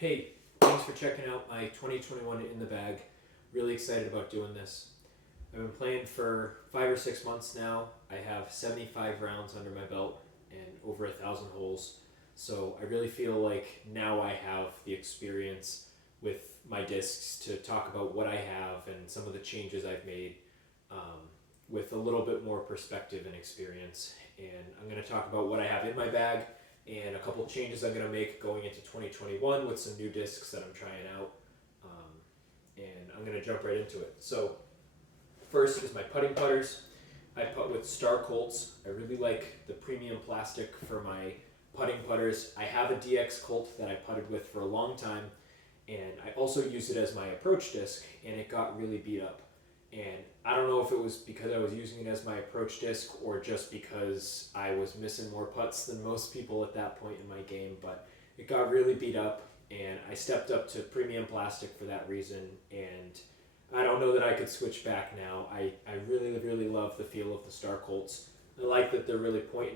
Hey, thanks for checking out my 2021 in the bag. Really excited about doing this. I've been playing for 5 or 6 months now. I have 75 rounds under my belt and over 1,000 holes. So I really feel like now I have the experience with my discs to talk about what I have and some of the changes I've made with a little bit more perspective and experience. And I'm going to talk about what I have in my bag and a couple changes I'm going to make going into 2021 with some new discs that I'm trying out. And I'm going to jump right into it. So first is my putting putters. I putt with Star Colts. I really like the premium plastic for my putting putters. I have a DX Colt that I putted with for a long time, and I also use it as my approach disc, and it got really beat up. And I don't know if it was because I was using it as my approach disc or just because I was missing more putts than most people at that point in my game, but it got really beat up, and I stepped up to premium plastic for that reason, and I don't know that I could switch back now. I really, really love the feel of the Star Colts. I like that they're really point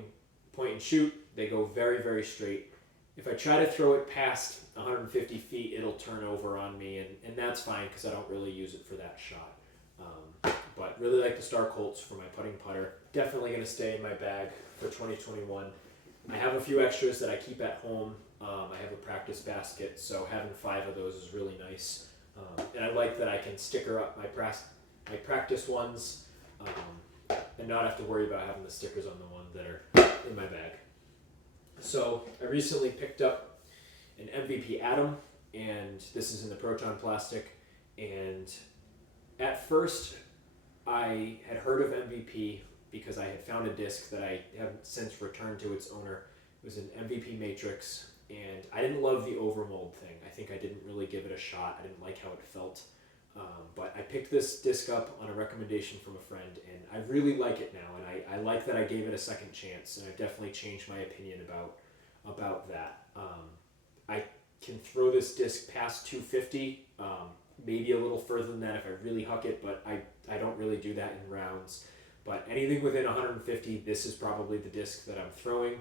and shoot. They go very, very straight. If I try to throw it past 150 feet, it'll turn over on me, and that's fine because I don't really use it for that shot. But really like the Star Colts for my putting putter. Definitely going to stay in my bag for 2021. I have a few extras that I keep at home. I have a practice basket, so having 5 of those is really nice. And I like that I can sticker up my practice ones and not have to worry about having the stickers on the ones that are in my bag. So I recently picked up an MVP Atom, and this is in the Proton plastic. And at first, I had heard of MVP because I had found a disc that I have since returned to its owner. It was an MVP Matrix, and I didn't love the overmold thing. I think I didn't really give it a shot. I didn't like how it felt. But I picked this disc up on a recommendation from a friend, and I really like it now, and I like that I gave it a second chance, and I've definitely changed my opinion about that. I can throw this disc past 250, maybe a little further than that if I really huck it, but I don't really do that in rounds. But anything within 150, this is probably the disc that I'm throwing.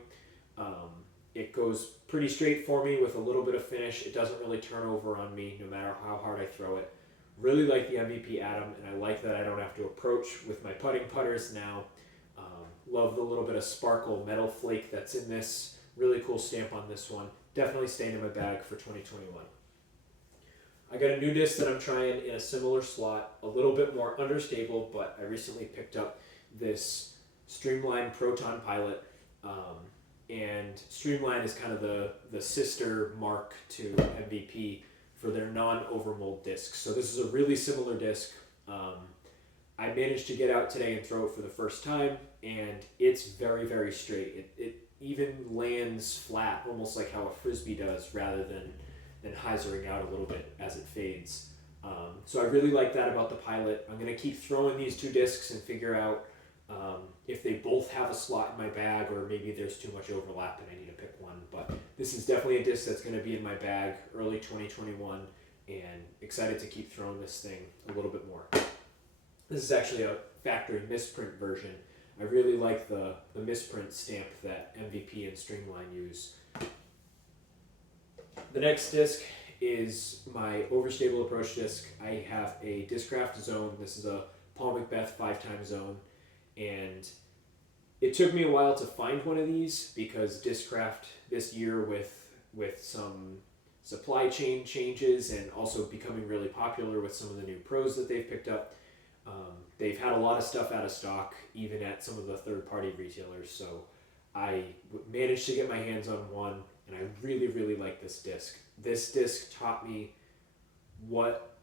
It goes pretty straight for me with a little bit of finish. It doesn't really turn over on me no matter how hard I throw it. Really like the MVP Atom, and I like that I don't have to approach with my putting putters now. Love the little bit of sparkle metal flake that's in this. Really cool stamp on this one. Definitely staying in my bag for 2021. I got a new disc that I'm trying in a similar slot, a little bit more understable, but I recently picked up this Streamline Proton Pilot. And Streamline is kind of the sister mark to MVP for their non-overmold discs. So this is a really similar disc. I managed to get out today and throw it for the first time, and it's very, very straight. It even lands flat, almost like how a Frisbee does, rather than hyzering out a little bit as it fades. So I really like that about the Pilot. I'm going to keep throwing these two discs and figure out if they both have a slot in my bag, or maybe there's too much overlap and I need to pick one. But this is definitely a disc that's going to be in my bag early 2021, and excited to keep throwing this thing a little bit more. This is actually a factory misprint version. I really like the misprint stamp that MVP and Streamline use. The next disc is my overstable approach disc. I have a Discraft Zone. This is a Paul Macbeth 5-time zone, and it took me a while to find one of these because Discraft this year with some supply chain changes and also becoming really popular with some of the new pros that they've picked up. They've had a lot of stuff out of stock, even at some of the third-party retailers, so I managed to get my hands on one, and I really, really like this disc. This disc taught me what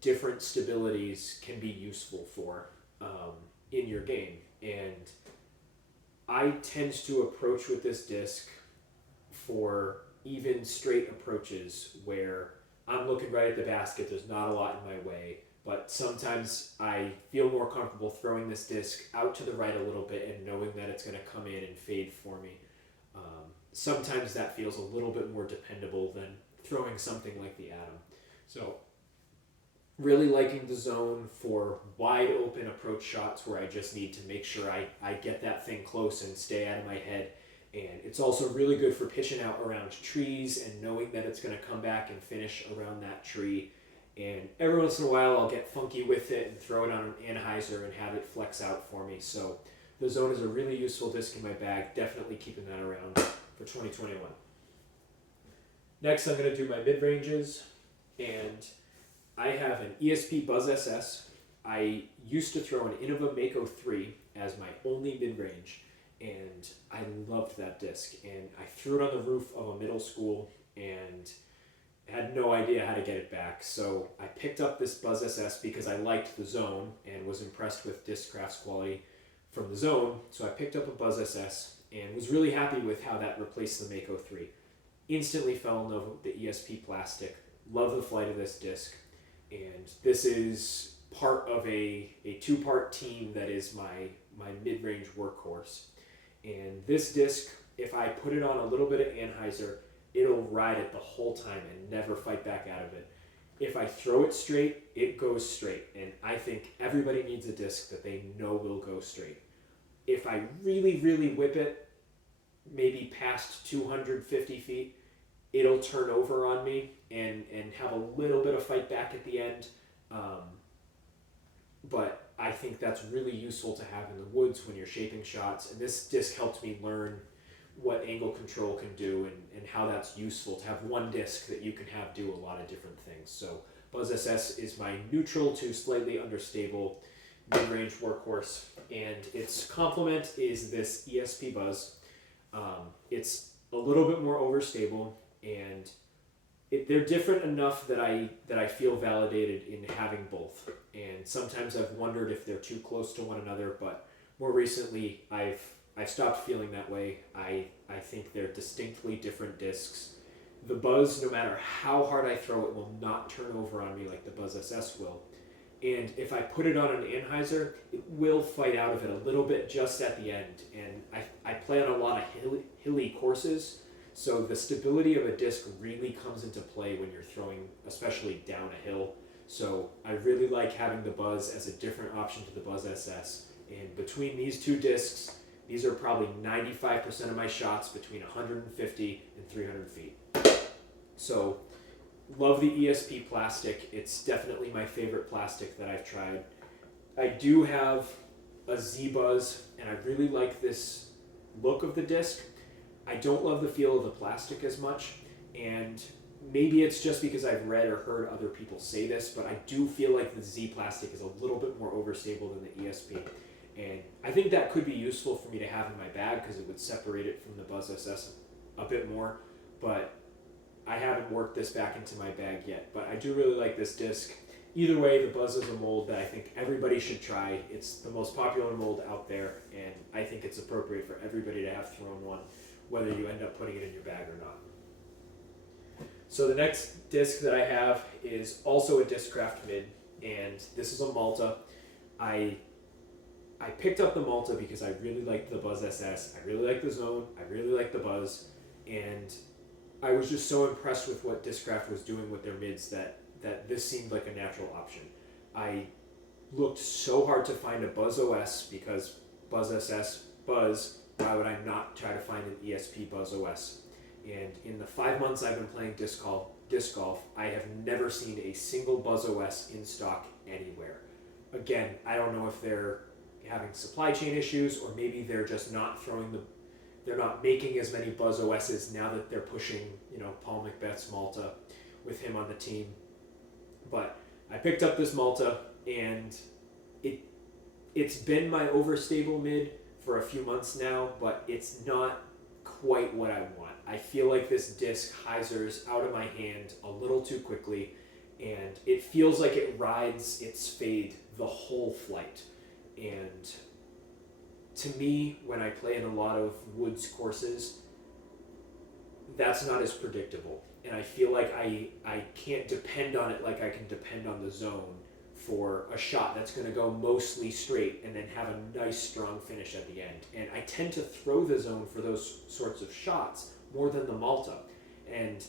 different stabilities can be useful for in your game, and I tend to approach with this disc for even straight approaches where I'm looking right at the basket, there's not a lot in my way, but sometimes I feel more comfortable throwing this disc out to the right a little bit and knowing that it's going to come in and fade for me. Sometimes that feels a little bit more dependable than throwing something like the Atom. So really liking the zone for wide open approach shots where I just need to make sure I get that thing close and stay out of my head And it's also really good for pitching out around trees and knowing that it's going to come back and finish around that tree. And every once in a while, I'll get funky with it and throw it on an anhyzer and have it flex out for me. So the Zone is a really useful disc in my bag. Definitely keeping that around for 2021. Next, I'm going to do my mid-ranges. And I have an ESP Buzz SS. I used to throw an Innova Mako 3 as my only mid-range. And I loved that disc. And I threw it on the roof of a middle school and had no idea how to get it back. So I picked up this Buzz SS because I liked the Zone and was impressed with Discraft's quality from the Zone. So I picked up a Buzz SS and was really happy with how that replaced the Mako 3. Instantly fell in love with the ESP plastic. Love the flight of this disc. And this is part of a two-part team that is my mid-range workhorse. And this disc, if I put it on a little bit of anhyzer, it'll ride it the whole time and never fight back out of it. If I throw it straight, it goes straight. And I think everybody needs a disc that they know will go straight. If I really, really whip it, maybe past 250 feet, it'll turn over on me and have a little bit of fight back at the end. But I think that's really useful to have in the woods when you're shaping shots. And this disc helped me learn what angle control can do and how that's useful to have one disc that you can have do a lot of different things. So Buzz SS is my neutral to slightly understable mid-range workhorse. And its complement is this ESP Buzz. It's a little bit more overstable, and they're different enough that I feel validated in having both. And sometimes I've wondered if they're too close to one another, but more recently I've stopped feeling that way. I think they're distinctly different discs. The Buzz, no matter how hard I throw it, will not turn over on me like the Buzz SS will. And if I put it on an anhyzer, it will fight out of it a little bit just at the end. And I play on a lot of hilly courses, so the stability of a disc really comes into play when you're throwing, especially down a hill. So I really like having the Buzz as a different option to the Buzz SS. And between these two discs, these are probably 95% of my shots between 150 and 300 feet. So love the ESP plastic. It's definitely my favorite plastic that I've tried. I do have a Z-Buzz, and I really like this look of the disc. I don't love the feel of the plastic as much, and maybe it's just because I've read or heard other people say this, but I do feel like the Z plastic is a little bit more overstable than the ESP. And I think that could be useful for me to have in my bag because it would separate it from the Buzz SS a bit more, but I haven't worked this back into my bag yet. But I do really like this disc. Either way, the Buzz is a mold that I think everybody should try. It's the most popular mold out there, and I think it's appropriate for everybody to have thrown one, whether you end up putting it in your bag or not. So the next disc that I have is also a Discraft Mid, and this is a Malta. I picked up the Malta because I really liked the Buzz SS, I really liked the Zone, I really liked the Buzz, and I was just so impressed with what Discraft was doing with their mids that this seemed like a natural option. I looked so hard to find a Buzz OS because Buzz SS, Buzz, why would I not try to find an ESP Buzz OS? And in the 5 months I've been playing disc golf, I have never seen a single Buzz OS in stock anywhere. Again, I don't know if they're having supply chain issues or maybe they're just not they're not making as many Buzz OSs now that they're pushing, Paul Macbeth's Malta with him on the team. But I picked up this Malta, and it's been my overstable mid for a few months now, but it's not quite what I want. I feel like this disc hyzers out of my hand a little too quickly, and it feels like it rides its fade the whole flight. And to me, when I play in a lot of woods courses, that's not as predictable. And I feel like I can't depend on it like I can depend on the Zone for a shot that's going to go mostly straight and then have a nice strong finish at the end. And I tend to throw the Zone for those sorts of shots more than the Malta. And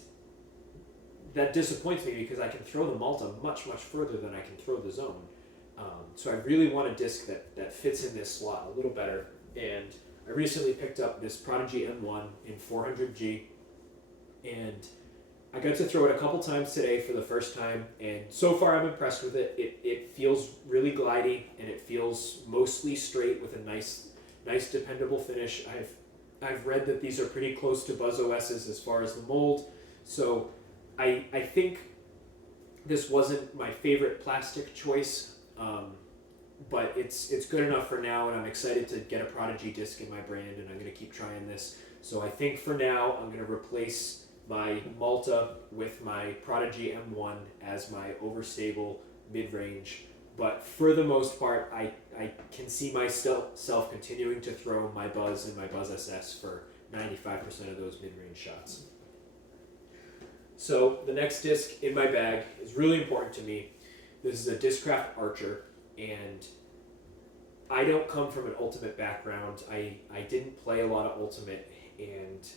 that disappoints me because I can throw the Malta much, much further than I can throw the Zone. So I really want a disc that fits in this slot a little better. And I recently picked up this Prodigy M1 in 400G, and I got to throw it a couple times today for the first time, and so far I'm impressed with it. It feels really glidey, and it feels mostly straight with a nice dependable finish. I've read that these are pretty close to Buzz OS's as far as the mold, so I think this wasn't my favorite plastic choice, but it's good enough for now, and I'm excited to get a Prodigy disc in my brand, and I'm going to keep trying this. So I think for now I'm going to replace my Malta with my Prodigy M1 as my overstable mid-range. But for the most part, I can see myself continuing to throw my Buzz and my Buzz SS for 95% of those mid-range shots. So the next disc in my bag is really important to me. This is a Discraft Archer, and I don't come from an Ultimate background. I didn't play a lot of Ultimate, and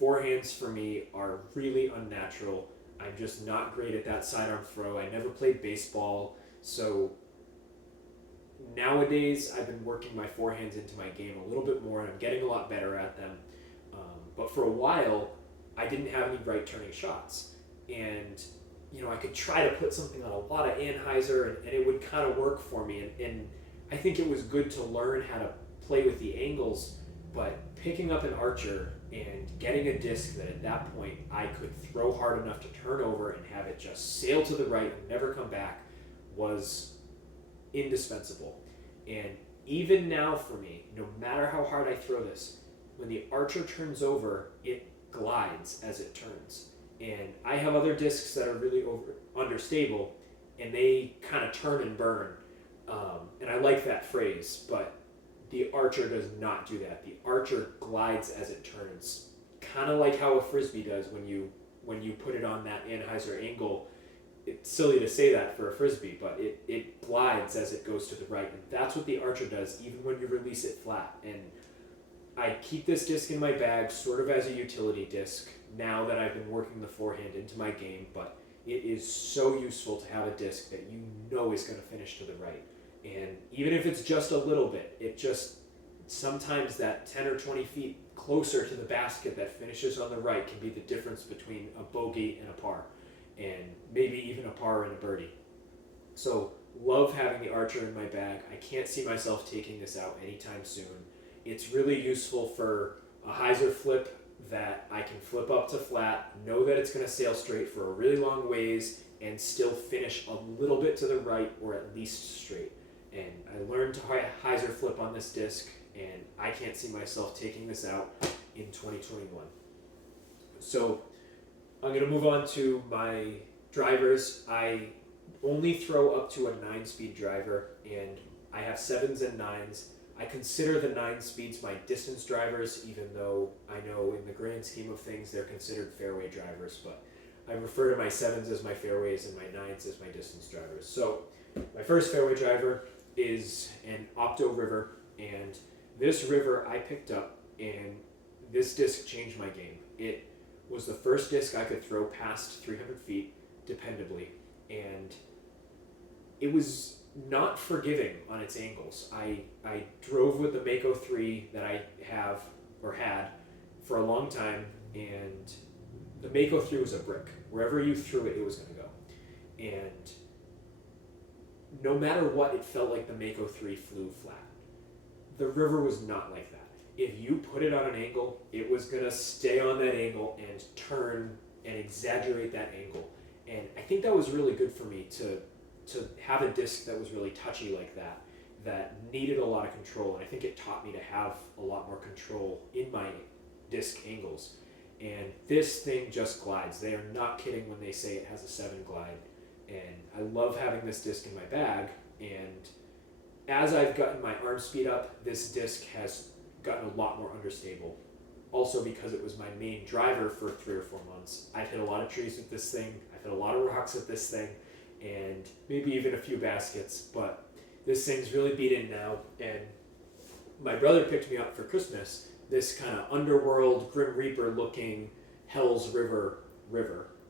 forehands for me are really unnatural. I'm just not great at that sidearm throw. I never played baseball, so nowadays I've been working my forehands into my game a little bit more, and I'm getting a lot better at them. But for a while, I didn't have any right turning shots, and I could try to put something on a lot of Anheuser, and it would kind of work for me, and I think it was good to learn how to play with the angles, but picking up an Archer and getting a disc that at that point I could throw hard enough to turn over and have it just sail to the right and never come back was indispensable. And even now for me, no matter how hard I throw this, when the Archer turns over, it glides as it turns. And I have other discs that are really understable, and they kind of turn and burn. And I like that phrase, but the Archer does not do that. The Archer glides as it turns, kind of like how a Frisbee does when you put it on that Anheuser angle. It's silly to say that for a Frisbee, but it glides as it goes to the right, and that's what the Archer does even when you release it flat. And I keep this disc in my bag sort of as a utility disc now that I've been working the forehand into my game, but it is so useful to have a disc that you know is going to finish to the right. And even if it's just a little bit, it just sometimes that 10 or 20 feet closer to the basket that finishes on the right can be the difference between a bogey and a par, and maybe even a par and a birdie. So love having the Archer in my bag. I can't see myself taking this out anytime soon. It's really useful for a hyzer flip that I can flip up to flat, know that it's going to sail straight for a really long ways, and still finish a little bit to the right or at least straight. And I learned to hyzer flip on this disc, and I can't see myself taking this out in 2021. So I'm going to move on to my drivers. I only throw up to a 9-speed driver, and I have 7s and 9s. I consider the 9 speeds my distance drivers, even though I know in the grand scheme of things they're considered fairway drivers, but I refer to my 7s as my fairways and my 9s as my distance drivers. So my first fairway driver is an Opto River, and this river I picked up, and this disc changed my game. It was the first disc I could throw past 300 feet dependably, and it was not forgiving on its angles. I drove with the Mako 3 that I have or had for a long time, and the Mako 3 was a brick. Wherever you threw it, it was going to go. And no matter what, it felt like the Mako 3 flew flat. The river was not like that. If you put it on an angle, it was going to stay on that angle and turn and exaggerate that angle. And I think that was really good for me to have a disc that was really touchy like that, that needed a lot of control. And I think it taught me to have a lot more control in my disc angles. And this thing just glides. They are not kidding when they say it has a 7 glide. And I love having this disc in my bag. And as I've gotten my arm speed up, this disc has gotten a lot more understable. Also because it was my main driver for 3 or 4 months. I've hit a lot of trees with this thing. I've hit a lot of rocks with this thing, and maybe even a few baskets, but this thing's really beat in now. And my brother picked me up for Christmas this kind of underworld Grim Reaper looking Hell's River,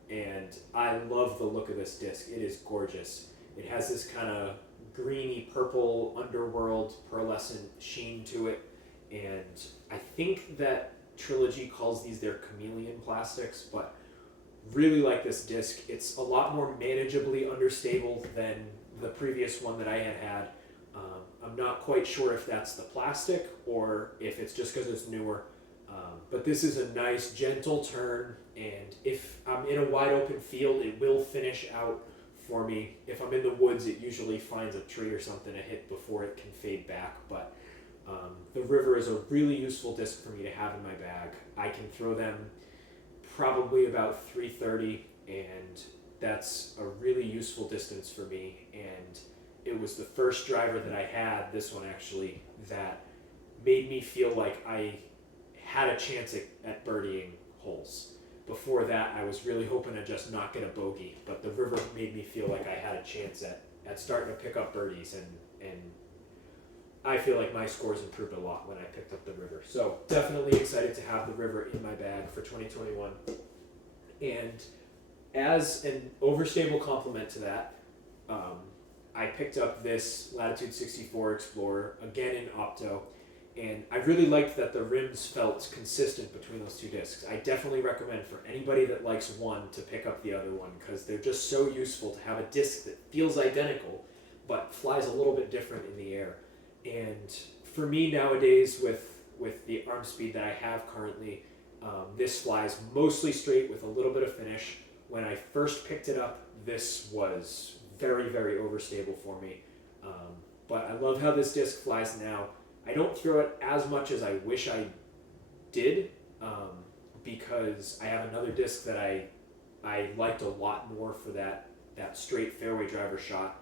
and I love the look of this disc. It is gorgeous. It has this kind of greeny purple underworld pearlescent sheen to it, and I think that Trilogy calls these their chameleon plastics, but really like this disc. It's a lot more manageably understable than the previous one that I had. I'm not quite sure if that's the plastic or if it's just because it's newer. But this is a nice gentle turn, and if I'm in a wide open field, it will finish out for me. If I'm in the woods, it usually finds a tree or something to hit before it can fade back. But the River is a really useful disc for me to have in my bag. I can throw them probably about 330, and that's a really useful distance for me. And it was the first driver that I had, this one actually, that made me feel like I had a chance at birdieing holes. Before that, I was really hoping to just not get a bogey, but the River made me feel like I had a chance at starting to pick up birdies, and I feel like my scores improved a lot when I picked up the River. So definitely excited to have the River in my bag for 2021. And as an overstable complement to that, I picked up this Latitude 64 Explorer, again in Opto, and I really liked that the rims felt consistent between those two discs. I definitely recommend for anybody that likes one to pick up the other one, because they're just so useful to have a disc that feels identical but flies a little bit different in the air. And for me nowadays, with the arm speed that I have currently, this flies mostly straight with a little bit of finish. When I first picked it up, this was very, very overstable for me. But I love how this disc flies now. I don't throw it as much as I wish I did, because I have another disc that I liked a lot more for that straight fairway driver shot.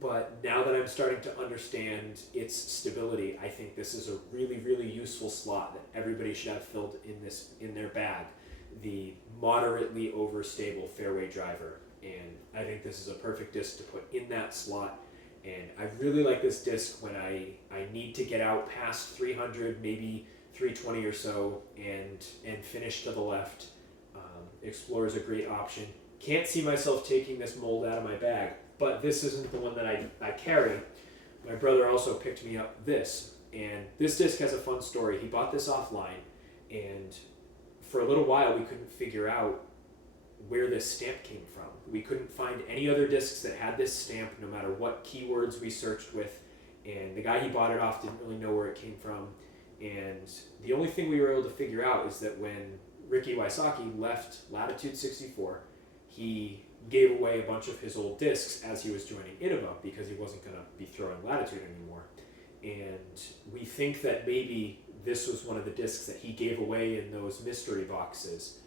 But now that I'm starting to understand its stability, I think this is a really, really useful slot that everybody should have filled in their bag. The moderately overstable fairway driver. And I think this is a perfect disc to put in that slot. And I really like this disc when I need to get out past 300, maybe 320 or so, and finish to the left. Explorer is a great option. Can't see myself taking this mold out of my bag, but this isn't the one that I carry. My brother also picked me up this, and this disc has a fun story. He bought this offline, and for a little while we couldn't figure out where this stamp came from. We couldn't find any other discs that had this stamp, no matter what keywords we searched with, and the guy he bought it off didn't really know where it came from. And the only thing we were able to figure out is that when Ricky Wysocki left Latitude 64, he gave away a bunch of his old discs as he was joining Innova, because he wasn't going to be throwing Latitude anymore. And we think that maybe this was one of the discs that he gave away in those mystery boxes.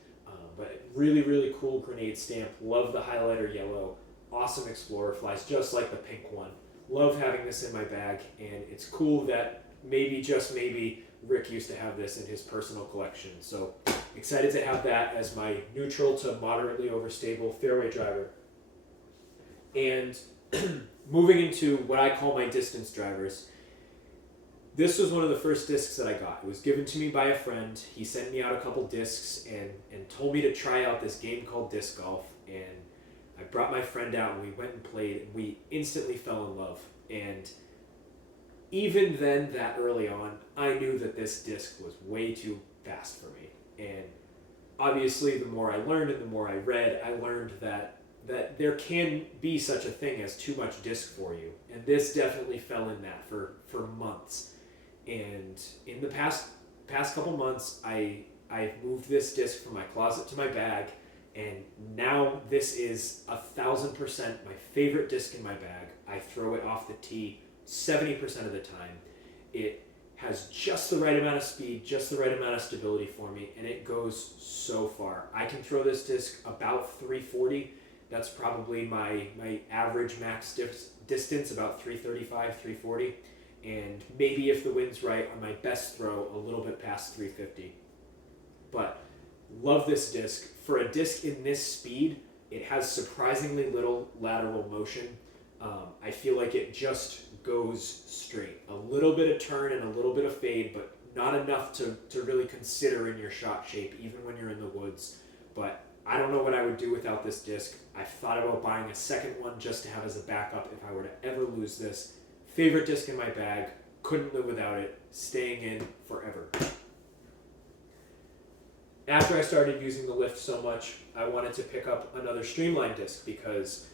But really, really cool grenade stamp. Love the highlighter yellow. Awesome Explorer, flies just like the pink one. Love having this in my bag, and it's cool that maybe, just maybe, Rick used to have this in his personal collection. So excited to have that as my neutral to moderately overstable fairway driver. And moving into what I call my distance drivers, this was one of the first discs that I got. It was given to me by a friend. He sent me out a couple discs and told me to try out this game called disc golf. And I brought my friend out and we went and played, and we instantly fell in love. And even then, that early on, I knew that this disc was way too fast for me. And obviously, the more I learned and the more I read, I learned that there can be such a thing as too much disc for you. And this definitely fell in that for months. And in the past couple months, I've moved this disc from my closet to my bag, and now this is 1,000% my favorite disc in my bag. I throw it off the tee 70% of the time. It has just the right amount of speed, just the right amount of stability for me, and it goes so far. I can throw this disc about 340. That's probably my average max distance, about 335, 340. And maybe if the wind's right, on my best throw, a little bit past 350. But love this disc. For a disc in this speed, it has surprisingly little lateral motion. I feel like it just goes straight. A little bit of turn and a little bit of fade, but not enough to really consider in your shot shape, even when you're in the woods. But I don't know what I would do without this disc. I've thought about buying a second one just to have as a backup if I were to ever lose this. Favorite disc in my bag. couldn't live without it, staying in forever. After I started using the lift so much, I wanted to pick up another streamline disc because,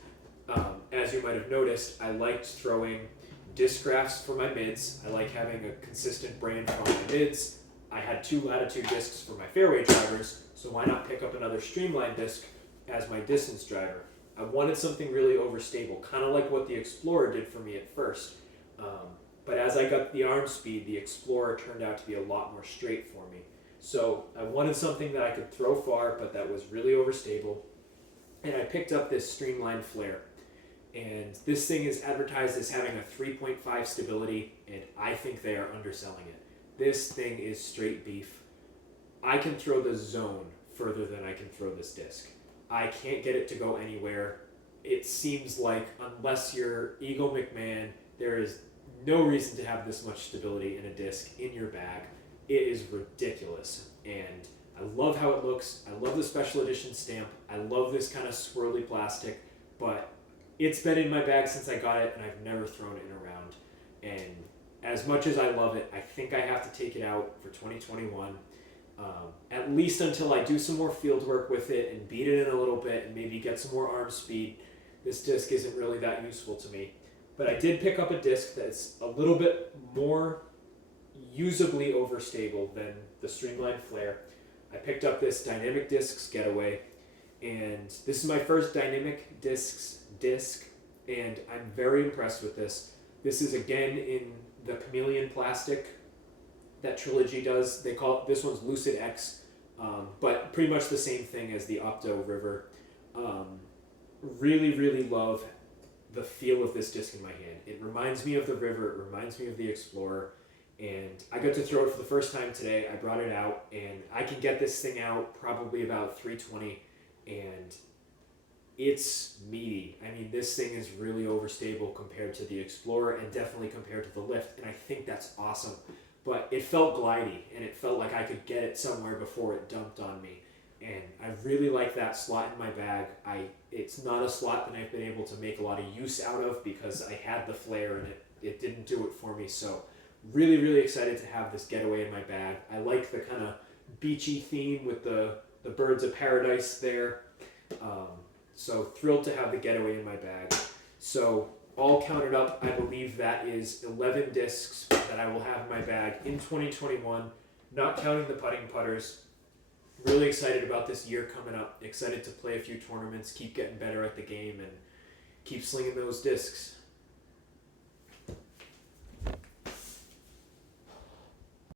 as you might have noticed, I liked throwing disc grafts for my mids. I like having a consistent brand for my mids. I had 2 latitude discs for my fairway drivers, so why not pick up another streamline disc as my distance driver? I wanted something really overstable, kind of like what the Explorer did for me at first. But as I got the arm speed, the Explorer turned out to be a lot more straight for me. So I wanted something that I could throw far, but that was really overstable. And I picked up this streamline flare. And this thing is advertised as having a 3.5 stability, and I think they are underselling it. This thing is straight beef. I can throw the zone further than I can throw this disc. I can't get it to go anywhere. It seems like unless you're Eagle McMahon, there is no reason to have this much stability in a disc in your bag. It is ridiculous, and I love how it looks. I love the special edition stamp. I love this kind of swirly plastic, but it's been in my bag since I got it, and I've never thrown it around. And as much as I love it, I think I have to take it out for 2021, at least until I do some more field work with it and beat it in a little bit and maybe get some more arm speed. This disc isn't really that useful to me. But I did pick up a disc that's a little bit more usably overstable than the Streamline Flare. I picked up this Dynamic Discs Getaway, and this is my first Dynamic Discs disc, and I'm very impressed with this. This is again in the chameleon plastic that Trilogy does. They call it, this one's Lucid X, but pretty much the same thing as the Opto River. Really love the feel of this disc in my hand. It reminds me of the River, it reminds me of the Explorer, and I got to throw it for the first time today. I brought it out, and I can get this thing out probably about 320, and it's meaty. I mean, this thing is really overstable compared to the Explorer and definitely compared to the Lift, and I think that's awesome. But it felt glidey, and it felt like I could get it somewhere before it dumped on me. And I really like that slot in my bag. It's not a slot that I've been able to make a lot of use out of because I had the flare and it didn't do it for me. So really excited to have this Getaway in my bag. I like the kind of beachy theme with the birds of paradise there. So thrilled to have the Getaway in my bag. So all counted up, I believe that is 11 discs that I will have in my bag in 2021, not counting the putting putters. Really excited about this year coming up. Excited to play a few tournaments, keep getting better at the game, and keep slinging those discs.